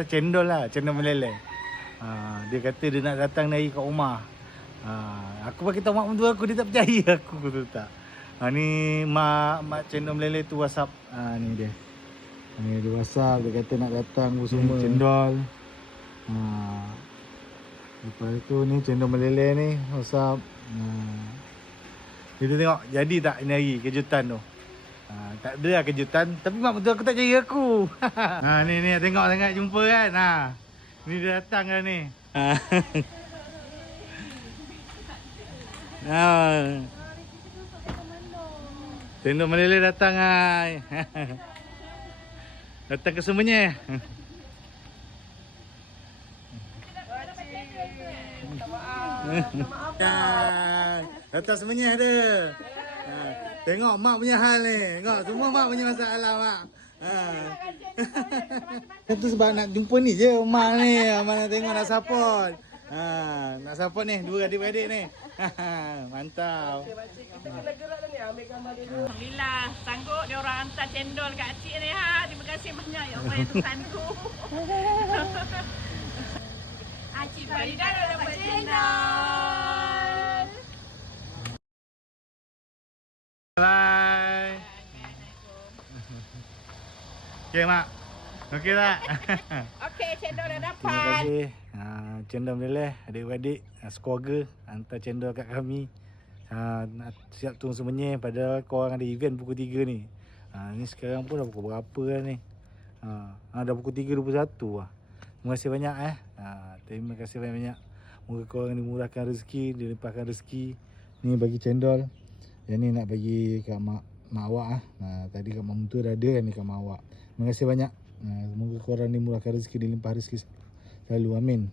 pasal cendol lah, cendol meleleh. Dia kata dia nak datang nari kat rumah. Aku bagi tahu mak mentua aku, dia tak percaya aku tu tak. Ni mak cendol meleleh tu WhatsApp. Ni dia. Ni dia WhatsApp, dia kata nak datang semua cendol. Lepas tu ni cendol meleleh ni WhatsApp. Kita tengok jadi tak ini hari kejutan tu. Tak ada lah kejutan, tapi mak mentua aku tak percaya aku. Ni tengok sangat jumpa kan. Ni dia datang kan ni. Cendol meleleh datang hai. Datang ke semuanya. Datang semuanya ada. Tengok mak punya hal ni. Tengok semua mak punya masalah mak. Itu sebab nak jumpa ni je mak ni. Mak nak tengok nak support. Nak support ni dua adik-beradik ni. Mantap. Alhamdulillah sanggup dia orang hantar cendol kat cik ni Terima kasih banyak ya Allah yang sanggup. Cik Farida dah dapat cendol. Bye. Okey mak. Okey tak? Okey, cendol dah dapat. Terima kasih. Cendol meleleh adik-beradik sekeluarga hantar cendol kat kami. Nak siap tunggu semuanya padahal korang ada event pukul 3 ni. Ni sekarang pun dah pukul berapa dah ni? Dah pukul 3.21 lah. Terima kasih banyak terima kasih banyak-banyak. Moga korang dimurahkan rezeki, dilimpahkan rezeki. Ni bagi cendol. Yang ni nak bagi kat mak awak tadi kat mak mentua dah ada kan ni kat mak awak. Terima kasih banyak. Semoga korang dimurahkan rezeki, dilimpah rezeki selalu. Amin.